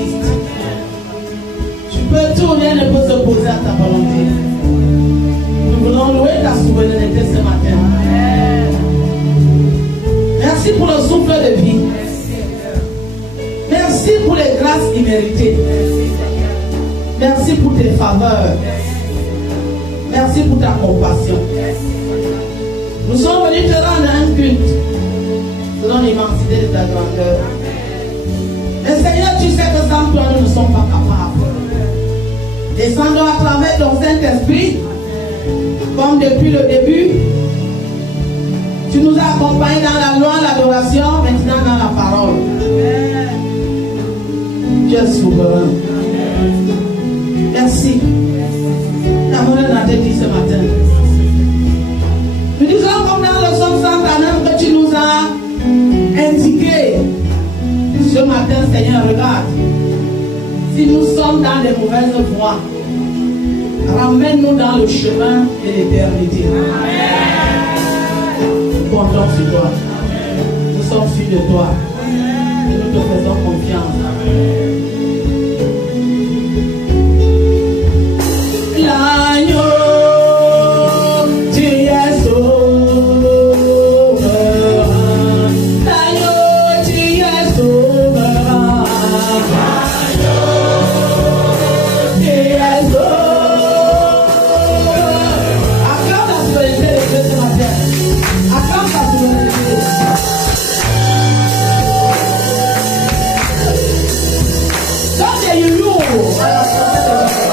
existe. Tu peux tout, rien ne peut s'opposer à ta volonté. Nous voulons louer ta souveraineté ce matin. Merci pour le souffle de vie. Merci pour les grâces imméritées. Merci pour tes faveurs. Merci pour ta compassion. Nous sommes venus te rendre un culte selon l'immensité de ta grandeur. Mais Seigneur, tu sais que sans toi, nous ne sommes pas capables. Descendons à travers ton Saint-Esprit, comme depuis le début. Tu nous as accompagnés dans la loi, l'adoration, maintenant dans la parole. Tu es souverain. Merci. L'amour de la tête ce matin. Nous disons comme dans le Somme 139 que tu nous as indiqué. Ce matin, Seigneur, regarde. Si nous sommes dans les mauvaises voies, ramène-nous dans le chemin de l'éternité. Nous comptons sur toi. Nous sommes sûrs de toi. Et nous te faisons confiance. L'agneau, tu es sauveur. L'agneau, tu es sauveur. L'agneau, tu es sauveur. Acclame la souveraineté de Dieu ce matin. Acclame ta souveraineté. Donne des lourds à la santé de Dieu.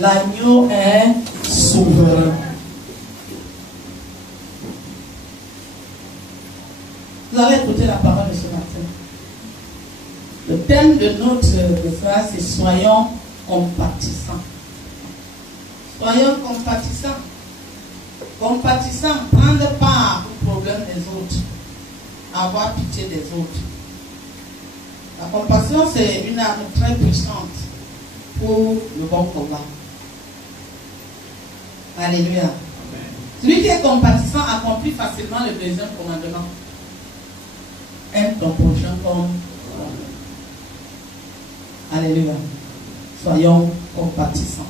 L'agneau est souverain. Vous allez écouter la parole de ce matin. Le thème de notre phrase, c'est soyons compatissants. Soyons compatissants. Compatissants, prendre part aux problèmes des autres. Avoir pitié des autres. La compassion, c'est une arme très puissante pour le bon combat. Alléluia. Celui qui est compatissant accomplit facilement le deuxième commandement. Aime ton prochain comme. Alléluia. Soyons compatissants.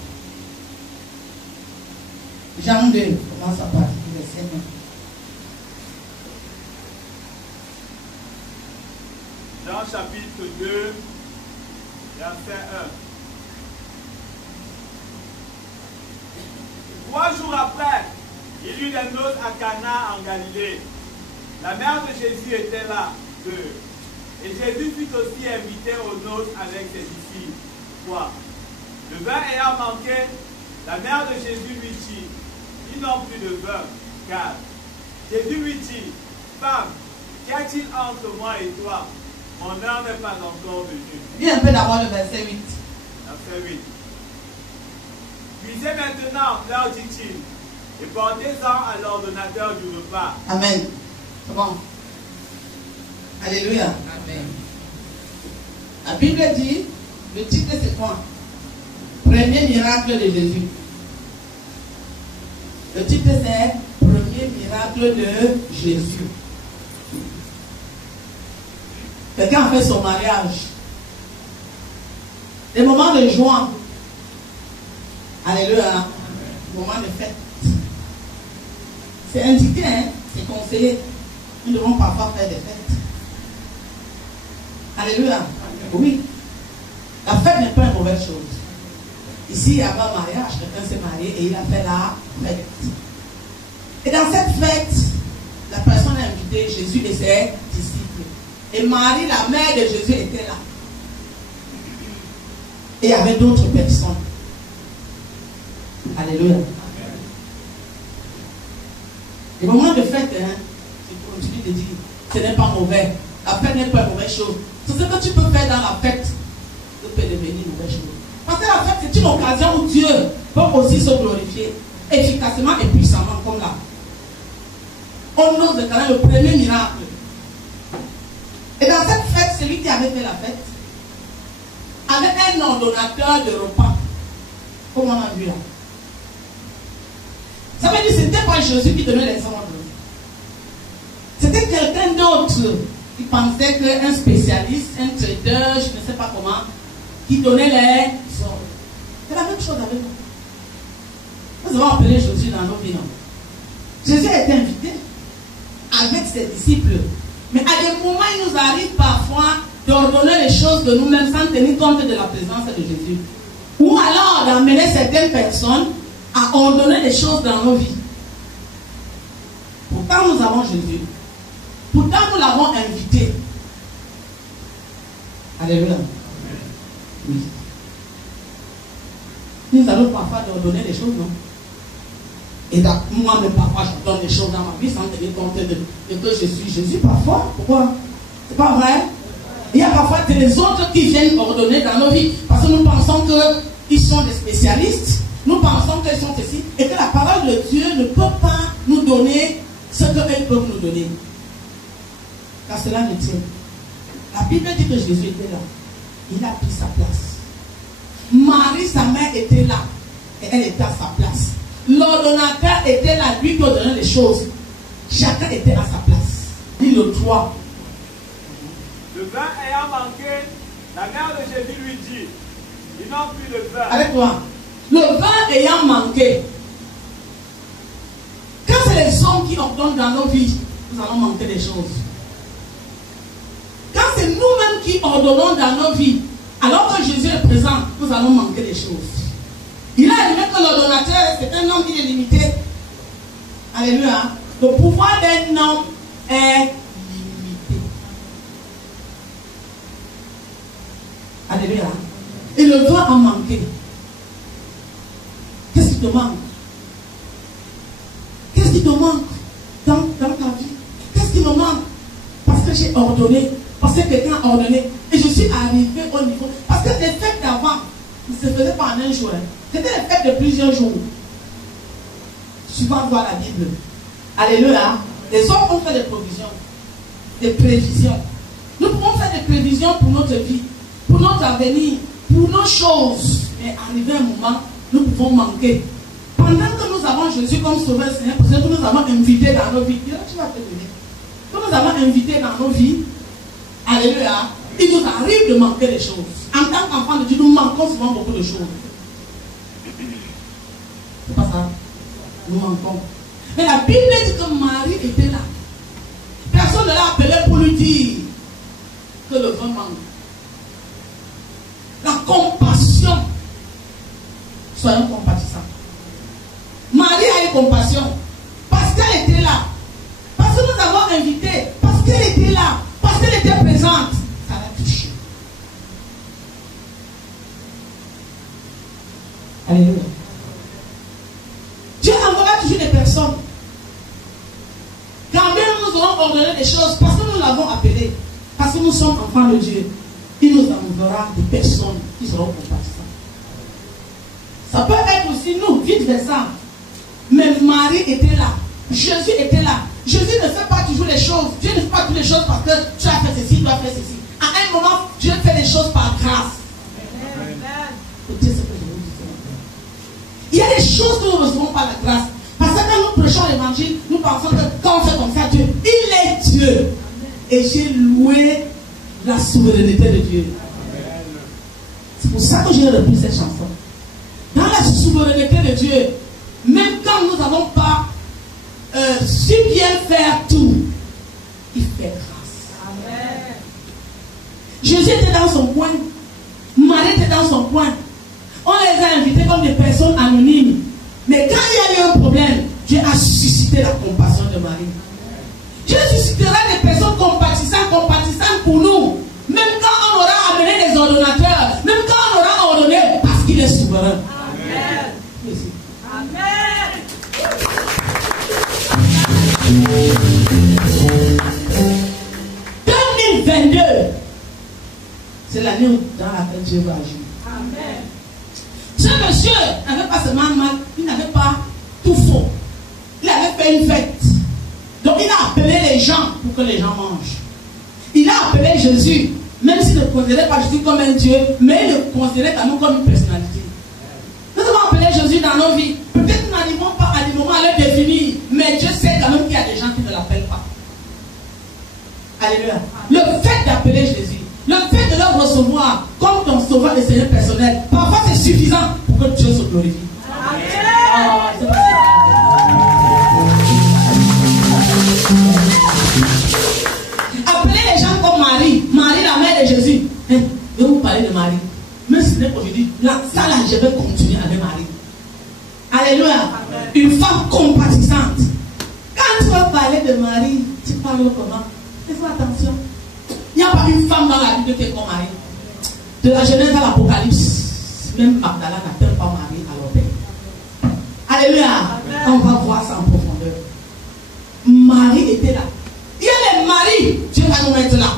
Jean 2, commence à partir du verset 1. Jean chapitre 2, verset 1. 3 jours après, il y eut des noces à Cana en Galilée. La mère de Jésus était là, et Jésus fut aussi invité aux noces avec ses disciples. 3. Le vin ayant manqué, la mère de Jésus lui dit, ils n'ont plus de vin. 4. Jésus lui dit, femme, qu'y a-t-il entre moi et toi? Mon heure n'est pas encore venue. Lis un peu d'abord le verset 8. Verset 8. Puisez maintenant, leur dit-il, et portez-en à l'ordonnateur du repas. Amen. C'est bon. Alléluia. Amen. La Bible dit, le titre c'est quoi? Premier miracle de Jésus. Le titre c'est Premier miracle de Jésus. Quelqu'un a fait son mariage. Des moments de joie. Alléluia. Des moments de fête. C'est indiqué, hein? C'est conseillé. Nous devons parfois faire des fêtes. Alléluia. Oui. La fête n'est pas une mauvaise chose. Ici, il y avait un mariage, quelqu'un s'est marié et il a fait la fête. Et dans cette fête, la personne a invité Jésus et ses disciples. Et Marie, la mère de Jésus, était là. Et il y avait d'autres personnes. Alléluia. Les moments de fête, hein, je continue de dire, ce n'est pas mauvais. La fête n'est pas une mauvaise chose. C'est ce que tu peux faire dans la fête qui peut devenir une mauvaise chose. Parce que la fête, c'est une occasion où Dieu peut aussi se glorifier efficacement et puissamment comme là. On ose déclarer le premier miracle. Et dans cette fête, celui qui avait fait la fête avait un ordonnateur de repas. Comme on a vu là. Ça veut dire que ce n'était pas Jésus qui donnait les ordres. C'était quelqu'un d'autre qui pensait qu'un spécialiste, un trader, je ne sais pas comment, qui donnait les ordres. C'est la même chose avec nous. Nous avons appelé Jésus dans nos vies. Jésus a été invité avec ses disciples. Mais à des moments, il nous arrive parfois d'ordonner les choses de nous-mêmes sans tenir compte de la présence de Jésus. Ou alors d'amener certaines personnes à ordonner des choses dans nos vies. Pourtant, nous avons Jésus. Pourtant, nous l'avons invité. Alléluia. Oui. Nous allons parfois ordonner des choses, non? Et moi-même, parfois, je donne des choses dans ma vie sans tenir compte de que je suis Jésus. Parfois, pourquoi? C'est pas vrai? Il y a parfois des autres qui viennent ordonner dans nos vies parce que nous pensons qu'ils sont des spécialistes. Nous pensons qu'ils sont ceci et que la parole de Dieu ne peut pas nous donner ce qu'elles peuvent nous donner. Car cela ne tient. La Bible dit que Jésus était là. Il a pris sa place. Marie, sa mère, était là. Et elle était à sa place. L'ordonnateur était là, lui qui ordonnait les choses. Chacun était à sa place. Dit le 3. Le vin ayant manqué, la mère de Jésus lui dit, ils n'ont plus de vin. Avec toi. Le vin ayant manqué. Quand c'est les hommes qui ordonnent dans nos vies, nous allons manquer des choses. Quand c'est nous-mêmes qui ordonnons dans nos vies, alors que Jésus est présent, nous allons manquer des choses. Il a aimé que l'ordonnateur, c'est un homme qui est limité. Alléluia. Le pouvoir d'un homme est limité. Alléluia. Et le vin a manqué. Qu'est-ce qui te manque? Qu'est-ce qui te manque dans ta vie? Qu'est-ce qui me manque? Parce que j'ai ordonné. Parce que quelqu'un a ordonné. Et je suis arrivé au niveau. Parce que les fêtes d'avant ne se faisaient pas en un jour. C'était les fêtes de plusieurs jours. Souvent voir la Bible. Alléluia. Les hommes ont fait des provisions. Des prévisions. Nous pouvons faire des prévisions pour notre vie, pour notre avenir, pour nos choses. Mais arrivé un moment, nous pouvons manquer. Pendant que nous avons Jésus comme sauveur Seigneur, parce que nous avons invité dans nos vies. Tu vas te donner. Nous avons invité dans nos vies. Alléluia. Il nous arrive de manquer des choses. En tant qu'enfant de Dieu, nous manquons souvent beaucoup de choses. C'est pas ça. Nous manquons. Mais la Bible dit que Marie était là. Personne ne l'a appelé pour lui dire que le vin manque. La compassion. Soyons compatissants. Marie a eu compassion. Parce qu'elle était là. Parce que nous avons invité. Parce qu'elle était là. Parce qu'elle était présente. Ça l'a touché. Alléluia. Dieu enverra toujours des personnes. Quand bien nous aurons ordonné des choses, parce que nous l'avons appelé, parce que nous sommes enfants de Dieu, il nous enverra des personnes qui seront compatissantes. Ça peut être aussi nous, vite versa. Mais Marie était là. Jésus était là. Jésus ne fait pas toujours les choses. Dieu ne fait pas toutes les choses parce que tu as fait ceci, tu as fait ceci. À un moment, Dieu fait les choses par grâce. Écoutez ce que je vous dis. Il y a des choses que nous ne recevons par la grâce. Parce que quand nous prêchons l'évangile, nous pensons que quand on fait comme ça, Dieu, il est Dieu. Et j'ai loué la souveraineté de Dieu. C'est pour ça que j'ai repris cette chanson. Dans la souveraineté de Dieu, même quand nous n'avons pas su bien faire tout, il fait grâce. Amen. Jésus était dans son coin. Marie était dans son coin. On les a invités comme des personnes anonymes. Mais quand il y a eu un problème, Dieu a suscité la compassion de Marie. Dieu suscitera des personnes compatissantes pour nous. Même quand on aura amené des ordonnateurs, même quand on aura ordonné, parce qu'il est souverain. Amen. Merci. Amen. 2022, c'est l'année dans laquelle Dieu va agir. Amen. Ce monsieur n'avait pas seulement mal, il n'avait pas tout faux. Il avait fait une fête. Donc il a appelé les gens pour que les gens mangent. Il a appelé Jésus, même s'il ne considérait pas Jésus comme un Dieu, mais il le considérait quand même comme une personnalité. Nous avons appelé Jésus dans nos vies. Peut-être nous n'arrivons pas à des moments à le définir, mais Dieu sait quand même qu'il y a des gens qui ne l'appellent pas. Alléluia. Le fait d'appeler Jésus, le fait de le recevoir comme ton sauveur et Seigneur personnel, parfois c'est suffisant pour que Dieu se glorifie. C'est pas Appelez les gens comme Marie, la mère de Jésus. Je vais vous parler de Marie. Même si c'est aujourd'hui, là, ça là, je vais continuer avec Marie. Alléluia. Amen. Une femme compatissante. Quand tu vas parler de Marie, tu parles comment? Fais attention. Il n'y a pas une femme dans la Bible qui est comme Marie. De la Genèse à l'Apocalypse, même Magdala n'appelle pas Marie à l'autel. Alléluia. Amen. On va voir ça en profondeur. Marie était là. Il y a les maris, Dieu va nous mettre là.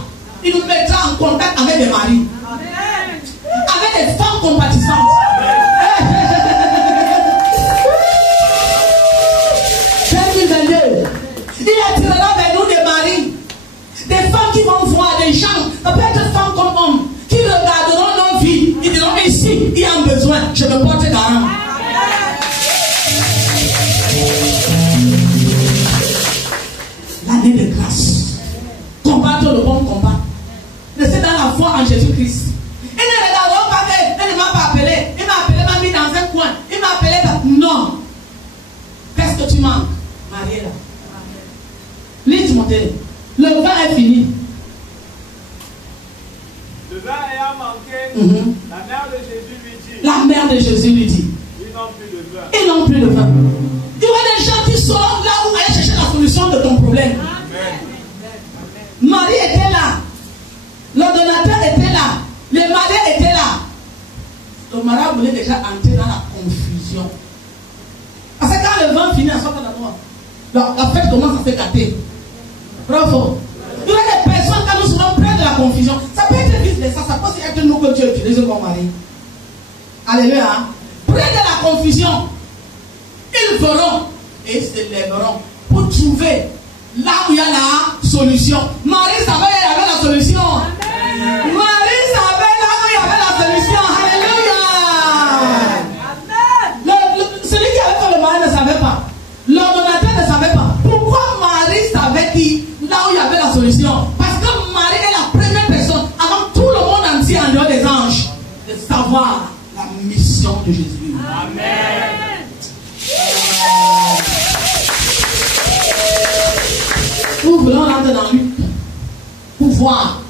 Il nous mettra en contact avec des maris. Amen. Avec des femmes compatissantes. Il attirera vers nous des maris. Des femmes qui vont voir des gens. Ça peut être femmes comme hommes. Qui regarderont nos vies. Ils diront ici, il y a un besoin. Je me porte garant. L'année de grâce. Combattre le bon combat. Restez dans la foi en Jésus-Christ. Et ne regardons pas qu'elle ne m'a pas appelé. Il m'a appelé, m'a mis dans un coin. Il m'a appelé. Non. Qu'est-ce que tu manques? Marie est là. Lis Timothée. Le vin est fini. Le vin ayant manqué, la mère de Jésus lui dit. La mère de Jésus lui dit. Ils n'ont plus de vin. Ils n'ont plus de vin. Il y a des gens qui sortent là où aller chercher la solution de ton problème. Amen. Marie était là. L'ordonnateur était là. Les mariés étaient là. Le mariage voulait déjà entrer dans la confusion. Parce que quand le vin finit, à sortir d'abord, la fête commence à se gâter. Bravo. Il y a des personnes quand nous serons près de la confusion. Ça peut être vice versa, ça peut aussi être nous que Dieu utilise comme mari. Alléluia. Près de la confusion, ils verront et se lèveront pour trouver là où il y a la solution. Marie savait qu'il y avait la solution. Amen. Marie savait là où il y avait la solution. Alléluia. Amen. Celui qui avait fait le mari ne savait pas. de Jésus. Amen. Nous voulons rentrer dans Luc pour voir.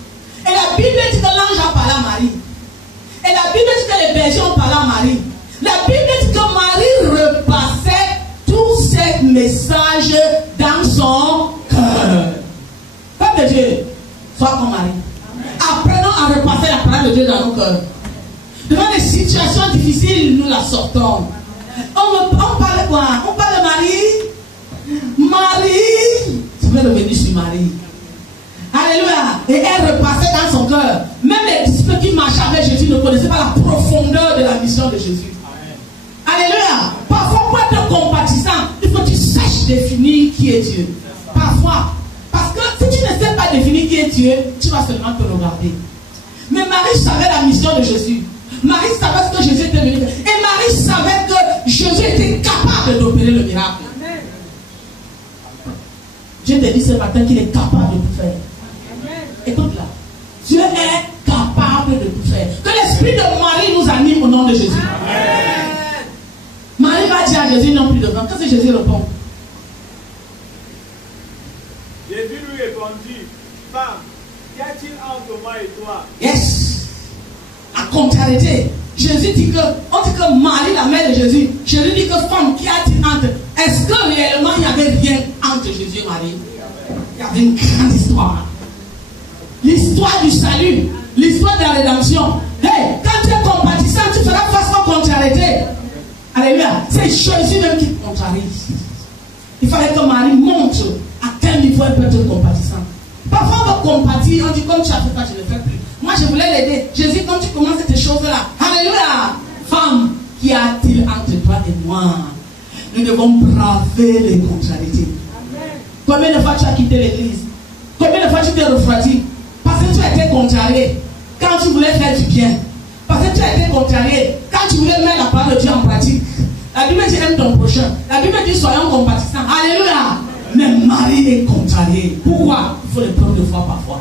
Et la Bible dit que l'ange a parlé à Marie. Et la Bible dit que les bergers ont parlé à Marie. La Bible dit que Marie repassait tous ces messages dans son cœur. Peuple de Dieu, sois comme Marie. Apprenons à repasser la parole de Dieu dans nos cœurs. Devant des situations difficiles, nous la sortons. On parle quoi? On parle de Marie. Marie. Tu veux revenir sur Marie. Alléluia. Et elle repassait dans son cœur. Même les disciples qui marchaient avec Jésus ne connaissaient pas la profondeur de la mission de Jésus. Alléluia. Parfois, pour être compatissant, il faut que tu saches définir qui est Dieu. Parfois. Parce que si tu ne sais pas définir qui est Dieu, tu vas seulement te regarder. Mais Marie savait la mission de Jésus. Marie savait ce que Jésus était venu faire. Et Marie savait que Jésus était capable d'opérer le miracle. Amen. Dieu te dit ce matin qu'il est capable de tout faire. Écoute là. Dieu est capable de tout faire. Que l'esprit de Marie nous anime au nom de Jésus. Amen. Marie va dire à Jésus non plus de vent. Qu'est-ce que Jésus répond? Jésus lui répondit, femme, qu'y a-t-il entre moi et toi? Yes. À contrariété, Jésus dit que, on dit que Marie, la mère de Jésus, Jésus dit que femme, qu'y a-t-il entre? Est-ce que réellement il n'y avait rien entre Jésus et Marie? Il y avait une grande histoire. L'histoire du salut, l'histoire de la rédemption. Hey, quand tu es compatissant, tu feras face aux contrariétés. Alléluia. C'est Jésus même qui contrarie. Il fallait que Marie montre à quel niveau elle peut être compatissante. Parfois, on veut compatir, on dit comme tu as fait pas, je ne fais plus. Moi, je voulais l'aider. Jésus, quand tu commences ces choses-là, alléluia. Femme, qu'y a-t-il entre toi et moi? Nous devons braver les contrariétés. Combien de fois tu as quitté l'église? Combien de fois tu t'es refroidi? Parce que tu as été contrarié quand tu voulais faire du bien. Parce que tu as été contrarié quand tu voulais mettre la parole de Dieu en pratique. La Bible dit aime ton prochain. La Bible dit soyons compatissants. Alléluia. Mais Marie est contrariée. Pourquoi? Il faut le prendre de foi parfois.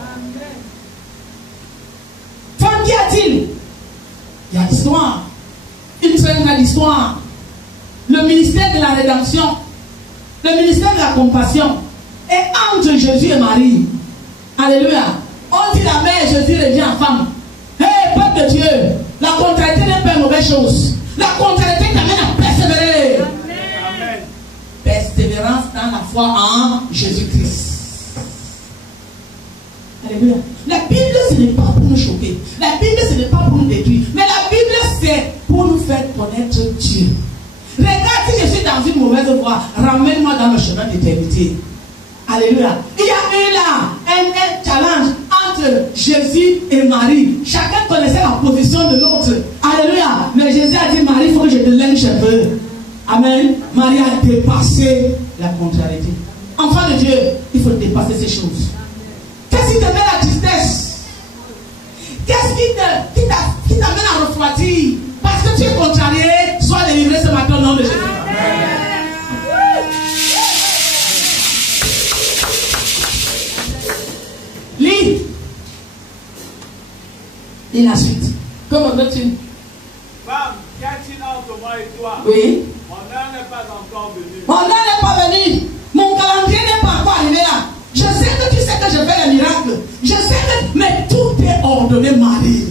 Femme, qu'y a-t-il? Il y a l'histoire. Une très grande histoire. Le ministère de la rédemption. Le ministère de la compassion. Et entre Jésus et Marie. Alléluia. On dit la mère, Jésus revient en femme. Hé, peuple de Dieu, la contrariété n'est pas une mauvaise chose. La contrariété t'amène à persévérer. Amen. Persévérance dans la foi en Jésus-Christ. Alléluia. La Bible, ce n'est pas pour nous choquer. La Bible, ce n'est pas pour nous détruire. Mais la Bible, c'est pour nous faire connaître Dieu. Regarde, si je suis dans une mauvaise voie, ramène-moi dans le chemin d'éternité. Alléluia. Il y a eu là un challenge entre Jésus et Marie. Chacun connaissait la position de l'autre. Alléluia. Mais Jésus a dit, Marie, il faut que je te lynche un peu. Amen. Marie a dépassé la contrariété. Enfant de Dieu, il faut dépasser ces choses. Qu'est-ce qui te met la tristesse? Qu'est-ce qui t'amène à refroidir? Parce que tu es contrarié, sois délivré ce matin au nom de Jésus. Amen. Lis. Et la suite. Comment veux-tu? Femme, qu'y a-t-il entre moi et toi? Oui. Mon heure n'est pas encore venue. Mon heure n'est pas venue. Mon calendrier n'est pas encore arrivé là. Je sais que tu sais que je fais les miracles. Je sais que... Mais tout est ordonné, Marie.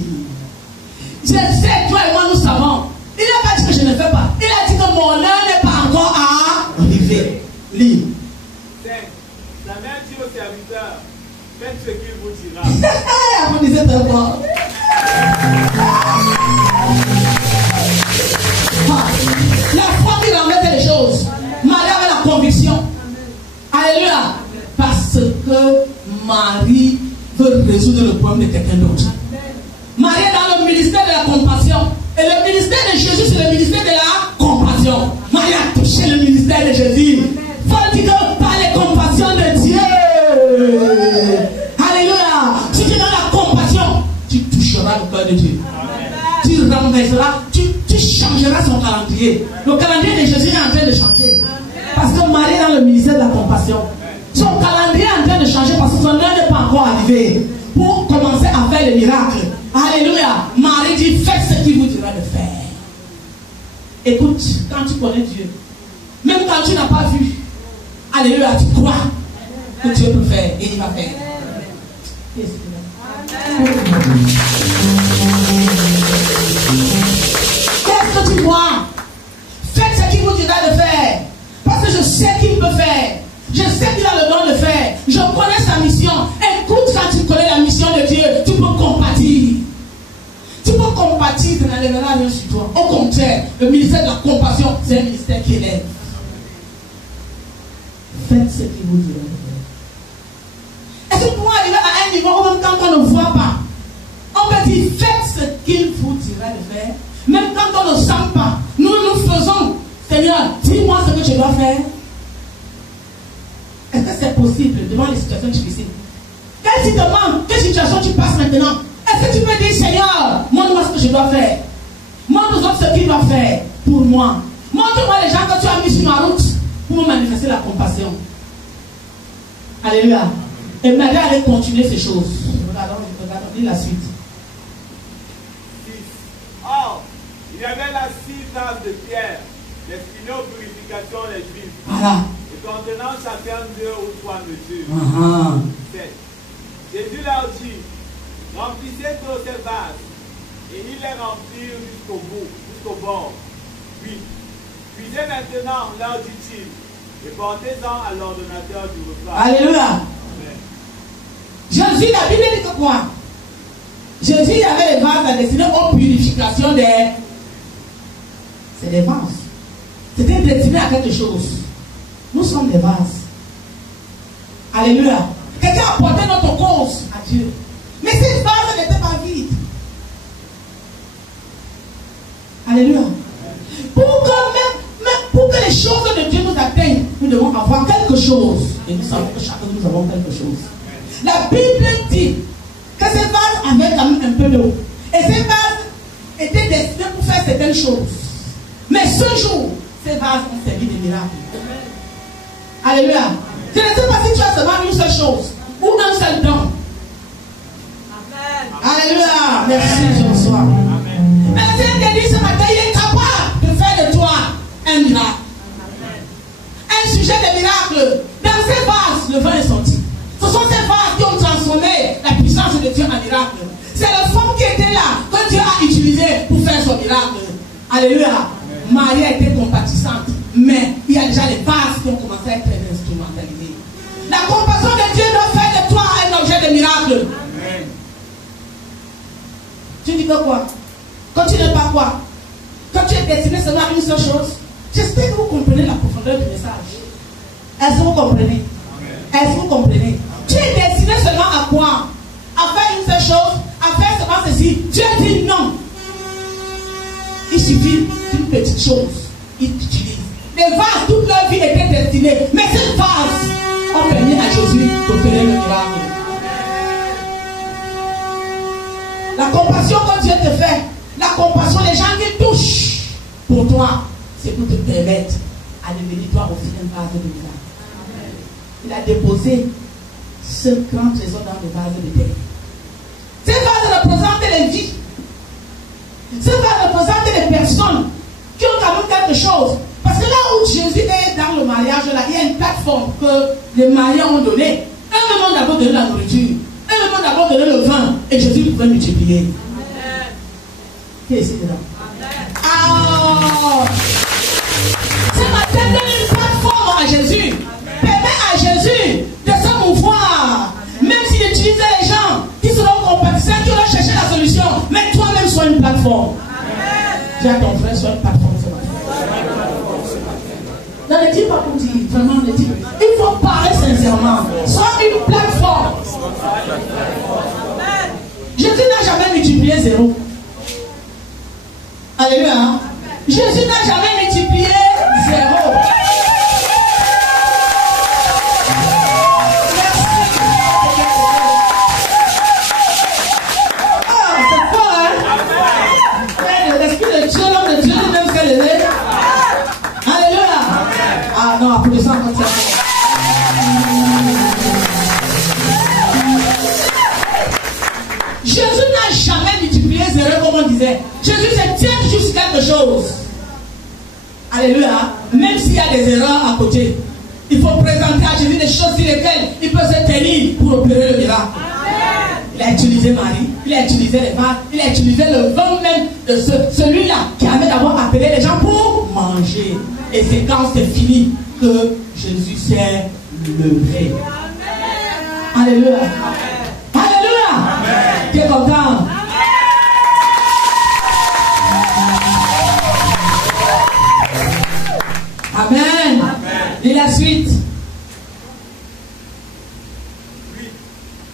Je sais, toi et moi, nous savons. Il n'a pas dit que je ne fais pas. Il a dit que mon heure n'est pas encore arrivée. Lis. La mère dit au serviteur, faites ce qu'il vous dira. Applaudissez d'abord. La foi qui remet les choses. Marie avait la conviction. Alléluia. Parce que Marie veut résoudre le problème de quelqu'un d'autre. Marie est dans le ministère de la compassion. Et le ministère de Jésus, c'est le ministère de la compassion. Marie a touché le ministère de Jésus. Faut dire que par les compassions de Dieu. Alléluia. Si tu es dans la compassion, tu toucheras le cœur de Dieu. Tu renverseras, tu changeras son calendrier. Le calendrier de Jésus est en train de changer. Parce que Marie est dans le ministère de la compassion. Son calendrier est en train de changer parce que son heure n'est pas encore arrivé pour commencer à faire les miracles. Alléluia. Marie dit, faites ce qu'il vous dira de faire. Écoute, quand tu connais Dieu, même quand tu n'as pas vu, alléluia, tu crois que Dieu peut faire et il va faire. Qu'est-ce que tu vois? Faites ce qu'il vous dira de faire. Parce que je sais qu'il peut faire. Je sais qu'il a le don de faire. Je connais sa mission. Écoute, quand tu connais la mission de Dieu, tu peux compatir. Tu peux compatir, ça n'enlèvera rien sur toi. Au contraire, le ministère de la compassion, c'est un ministère qui élève. Faites ce qu'il vous dira de faire. Est-ce que pour arriver à un niveau où même quand on ne voit pas, on peut dire faites ce qu'il vous dira de faire. Même quand on ne sent pas, nous faisons. Seigneur, dis-moi ce que je dois faire. Est-ce que c'est possible devant les situations difficiles? Quand tu demandes, quelle situation tu passes maintenant? Est-ce que tu peux dire, Seigneur, montre-moi ce que je dois faire. Montre-moi ce qu'il doit faire pour moi. Montre-moi les gens que tu as mis sur ma route pour me manifester la compassion. Alléluia. Et Marie allait continuer ces choses. Regardons, lis la suite. Or, il y avait là 6 tasses de pierre destinées aux purifications des Juifs. Voilà. Et contenant chacun 2 ou 3 mesures. Jésus leur dit, remplissez tous ces vases. Et ils les remplirent jusqu'au bout, jusqu'au bord. Puis, puisez maintenant, leur dit-il, et portez-en à l'ordonnateur du repas. Alléluia. Amen. Jésus, la Bible dit que quoi? Jésus, il avait les vases destinés aux purifications des... C'est des vases. C'était destiné à quelque chose. Nous sommes des vases. Alléluia. Quelqu'un a porté notre cause à Dieu. Mais cette vase n'était pas vide. Alléluia. Pour que les choses de Dieu nous atteignent, nous devons avoir quelque chose. Et nous savons que chacun de nous avons quelque chose. La Bible dit que ces vases avaient quand même un peu d'eau. Et ces vases étaient destinés pour faire certaines choses. Mais ce jour, ces vases ont servi de miracles. Alléluia. Je ne sais pas si tu as seulement une seule chose ou un seul don. Alléluia. Merci, je reçois. Mais le Seigneur te dit ce matin, il est capable de faire de toi un miracle. Un sujet de miracle. Dans ces vases, le vin est sorti. Ce sont ces vases qui ont transformé la puissance de Dieu en miracle. C'est la femme qui était là, que Dieu a utilisé pour faire son miracle. Alléluia. Marie a été compatissante. Mais il y a déjà les vases qui ont commencé à être instrumentalisés. La compassion de Dieu doit faire de toi un objet de miracle. Amen. Tu dis que quoi? Quand tu n'es pas quoi? Quand tu es destiné seulement à une seule chose. J'espère que vous comprenez la profondeur du message. Est-ce que vous comprenez? Est-ce que vous comprenez? Tu es destiné seulement à quoi? À faire une seule chose? À faire seulement ceci? Dieu dit non. Il suffit d'une petite chose. Il utilise. Les vases, toute leur vie étaient destinés. Mais ces vases ont permis à Jésus d'opérer le miracle. La compassion que Dieu te fait, la compassion, les gens qui touchent pour toi, c'est pour te permettre à devenir toi aussi un vase de miracle. Il a déposé ce grand trésor dans le vase de terre. Ces vases représentent les vies. Ces vases représentent les personnes qui ont quand même quelque chose. Parce que là où Jésus est dans le mariage, là, il y a une plateforme que les mariés ont donnée. Un moment d'abord donné la nourriture. Un moment d'abord donné le vin. Et Jésus pouvait multiplier. Qui est ici dedans? Ah! Ce matin, donne une plateforme à Jésus. Permet à Jésus de se mouvoir. Même s'il utilisait les gens qui seront compatissants, qui auront cherché la solution. Mais toi-même, sois une plateforme. Dis à ton frère, sois une plateforme ce matin. Non, ne dis pas pour dire, vraiment, ne dis pas. Il faut parler sincèrement. Sois une plateforme. Jésus n'a jamais multiplié 0. Alléluia. Jésus n'a jamais multiplié 0. Ah non, applaudissez comme ça. Jésus n'a jamais multiplié 0 comme on disait. Jésus se tient juste quelque chose. Alléluia. Même s'il y a des erreurs à côté, il faut présenter à Jésus des choses sur lesquelles il peut se tenir pour opérer le miracle. Amen. Il a utilisé Marie, il a utilisé les vaches, il a utilisé le vin même de celui-là qui avait d'abord appelé les gens pour manger. Et c'est quand c'est fini que Jésus s'est levé. Amen. Alléluia. Amen. Alléluia. Tu es content? Amen. Amen. Et la suite.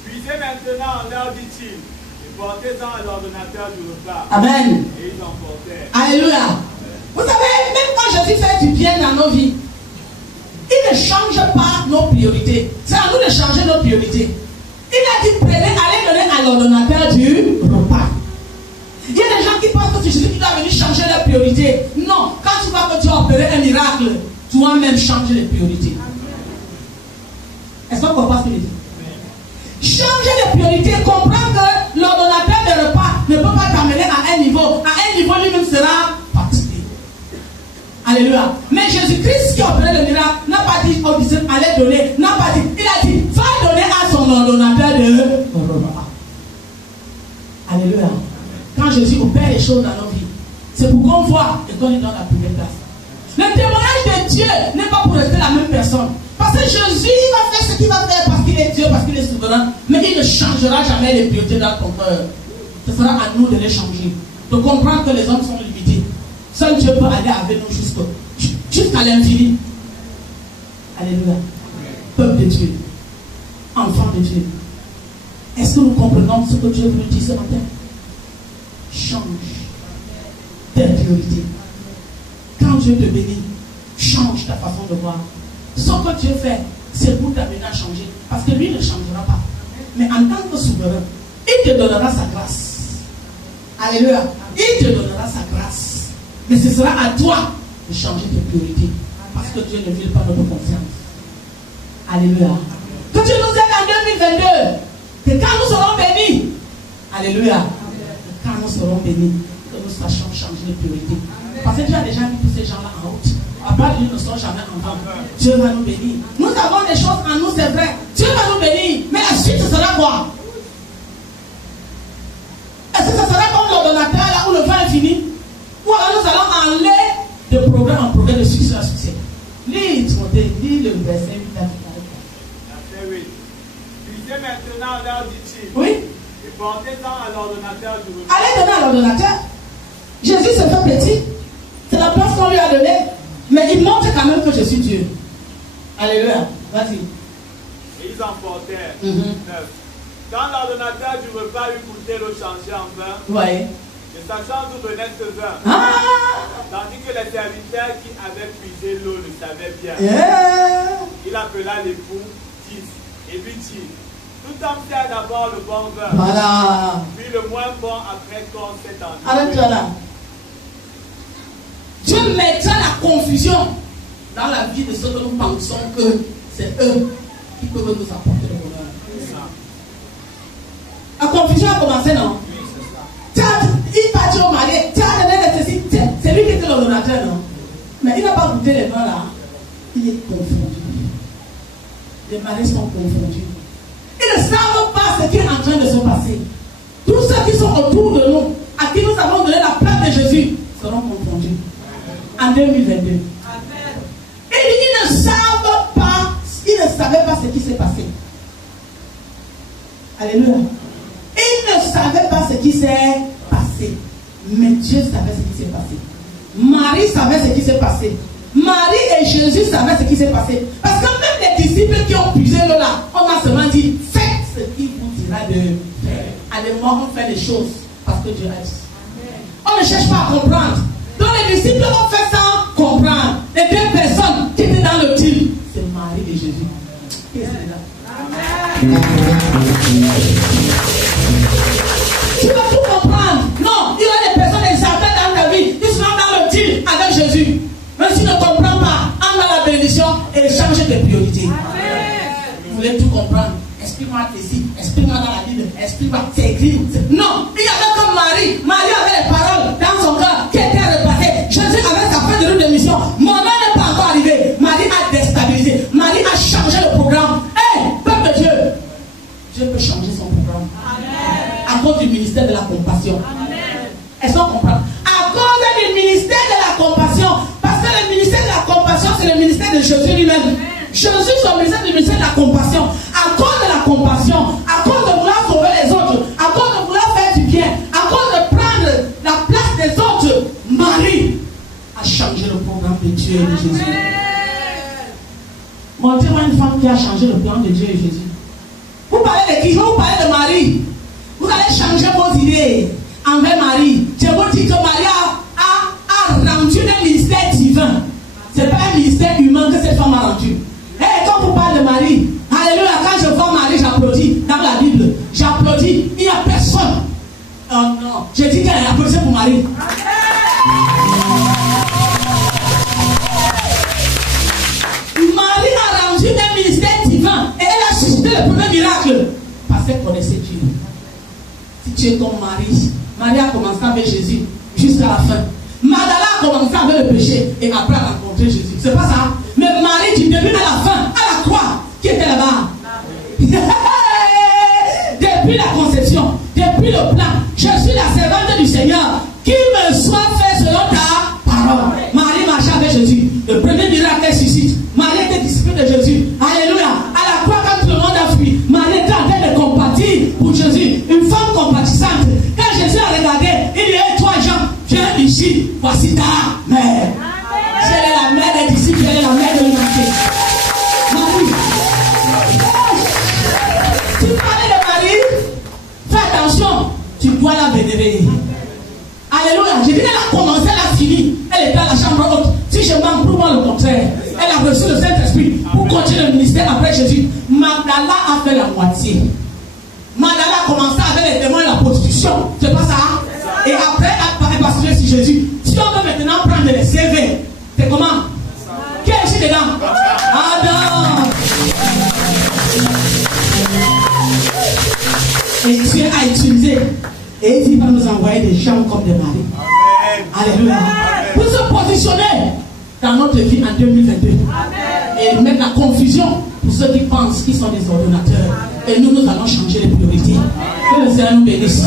Puisez maintenant, leur dit-il, et portez-en à l'ordonnateur du repas. Amen. Et ils en portèrent. Alléluia. Vous savez, même quand Jésus fait du bien dans nos vies, il ne change pas nos priorités. C'est à nous de changer nos priorités. Il a dit, prenez, allez donner à l'ordonnateur du repas. Il y a des gens qui pensent que c'est Jésus qui doit venir changer leurs priorités. Non, quand tu vois que tu as opéré un miracle, tu dois même changer les priorités. Est-ce qu'on comprend ce que je dis? Changer les priorités, comprendre que l'ordonnateur des repas ne peut pas t'amener à un niveau. À un niveau, lui-même sera fatigué. Alléluia. Mais Jésus-Christ qui a opéré le miracle n'a pas dit aux disciples, allez donner. N'a pas dit. Il a dit, va donner à son ordonnateur de repas. Alléluia. Quand Jésus opère les choses dans nos vies, c'est pour qu'on voit et qu'on lui donne la première place. Le témoignage de Dieu n'est pas pour rester la même personne. Parce que Jésus, il va faire ce qu'il va faire parce qu'il est Dieu, parce qu'il est souverain. Mais il ne changera jamais les priorités dans ton cœur. Ce sera à nous de les changer. De comprendre que les hommes sont limités. Seul Dieu peut aller avec nous jusqu'à l'infini. Alléluia. Peuple de Dieu. Enfant de Dieu. Est-ce que nous comprenons ce que Dieu veut nous dire ce matin? Change tes priorités. Quand Dieu te bénit, change ta façon de voir. Ce que Dieu fait, c'est pour t'amener à changer. Parce que lui ne changera pas. Mais en tant que souverain, il te donnera sa grâce. Alléluia. Il te donnera sa grâce. Mais ce sera à toi de changer tes priorités. Parce que Dieu ne vile pas notre conscience. Alléluia. Que Dieu nous aide en 2022. Que quand nous serons bénis, alléluia. Quand nous serons bénis, que nous sachions changer les priorités. Parce que Dieu a déjà mis tous ces gens-là en route. À part Dieu ne sera jamais en vent. Dieu va nous bénir. Nous avons des choses en nous, c'est vrai. Dieu va nous bénir. Mais la suite, ce sera quoi? Est-ce que ce sera comme l'ordonnateur là où le vin est fini? Ou alors nous allons aller de progrès en progrès, de succès à succès? Lis Timothée, lis le verset 8 à 8. Puisez maintenant, leur dit-il. Oui. Et portez-en à l'ordonnateur du repas. Allez donner à l'ordonnateur. Jésus se fait petit. C'est la place qu'on lui a donnée. Mais il montre quand même que je suis Dieu. Alléluia. Vas-y. Et ils en portèrent. 9. Quand l'ordonnateur du repas eut goûté l'eau changée en vin, ouais. ne sachant d'où venait ce vin, tandis que les serviteurs qui avaient puisé l'eau le savaient bien, il appela l'époux, et lui dit, tout homme sert d'abord le bon vin, voilà. Puis le moins bon après qu'on s'est entendu. Arrête-toi là. Dieu mettra la confusion dans la vie de ceux que nous pensons que c'est eux qui peuvent nous apporter le bonheur. La confusion a commencé, non? Il partit au marié, c'est lui qui était l'ordonnateur, non? Mais il n'a pas goûté les vins là. Il est confondu. Les mariés sont confondus. Ils ne savent pas ce qui est en train de se passer. Tous ceux qui sont autour de nous, à qui nous avons donné la place de Jésus, seront confondus. En 2022. Amen. Et ils ne savent pas, ils ne savaient pas ce qui s'est passé. Alléluia. Ils ne savaient pas ce qui s'est passé. Mais Dieu savait ce qui s'est passé. Marie savait ce qui s'est passé. Marie et Jésus savaient ce qui s'est passé. Parce que même les disciples qui ont puisé l'eau là, on a seulement dit, faites ce qu'il vous dira de faire. Allez, moi, on fait les choses parce que Dieu a dit. On ne cherche pas à comprendre. Donc les disciples ont fait sans comprendre. Les deux personnes qui étaient dans le deal, c'est Marie et Jésus. Qu'est-ce que c'est là? Amen. Tu vas tout comprendre. Non, il y a des personnes exaltées dans ta vie qui sont dans le deal avec Jésus. Mais si tu ne comprends pas, envoie la bénédiction et change tes priorités. Amen. Vous voulez tout comprendre? Explique-moi ici, explique-moi dans la Bible, explique-moi, c'est écrit. Non, il y avait comme Marie. Marie avait les paroles dans son cœur qui étaient repassées. Jésus avait sa feuille de route de mission. ministère de la compassion. À cause de la compassion, à cause de vouloir sauver les autres, à cause de vouloir faire du bien, à cause de prendre la place des autres, Marie a changé le programme de Dieu et de Jésus. Montrez-moi une femme qui a changé le plan de Dieu et Jésus. Vous parlez de qui? Je vais vous parler de Marie. Vous allez changer vos idées envers Marie. Je vous dis que Marie a rendu un ministère divin. Ce n'est pas un ministère humain que cette femme a rendu. Et quand vous parlez de Marie, alléluia, quand je vois Marie, j'applaudis dans la Bible. J'applaudis, il n'y a personne. Oh non, je dis qu'elle est applaudie pour Marie. Marie a rendu un ministère divin et elle a suscité le premier miracle parce qu'elle connaissait Dieu. Si tu es comme Marie, Marie a commencé avec Jésus jusqu'à la fin. Magdala a commencé avec le péché et après a rencontré Jésus. C'est pas ça. Mais Marie du début à la fin, à la croix, qui était là-bas? Depuis la conception, depuis le plan, je suis la servante du Seigneur. Qui me soit fait selon ta parole. Marie marchait avec Jésus. Le premier miracle qu'elle suscite. Marie était disciple de Jésus. Alléluia. À la croix, quand tout le monde a fui, Marie était en train de compatir pour Jésus. Une femme compatissante. Quand Jésus a regardé, il lui a dit, toi Jean, viens ici. Voici ta mère. Elle est la mère des disciples, elle est la mère de l'humanité. Marie. Si tu parlais de Marie, fais attention, tu dois la vénérer. Alléluia. Je dis qu'elle a commencé, elle a fini. Elle était à la chambre haute. Si je manque, prouve-moi le contraire. Elle a reçu le Saint-Esprit pour continuer le ministère après Jésus. Magdala a fait la moitié. Magdala a commencé avec les démons et la prostitution. C'est pas ça? Et après, elle est passée sur Jésus. Si on veut maintenant prendre les CV, c'est comment? Qui est ici dedans? Adam. Et Dieu a utilisé. Et il va nous envoyer des gens comme des maris. Alléluia. Pour se positionner dans notre vie en 2022. Et mettre la confusion pour ceux qui pensent qu'ils sont des ordonnateurs. Et nous allons changer les priorités. Que le Seigneur nous bénisse.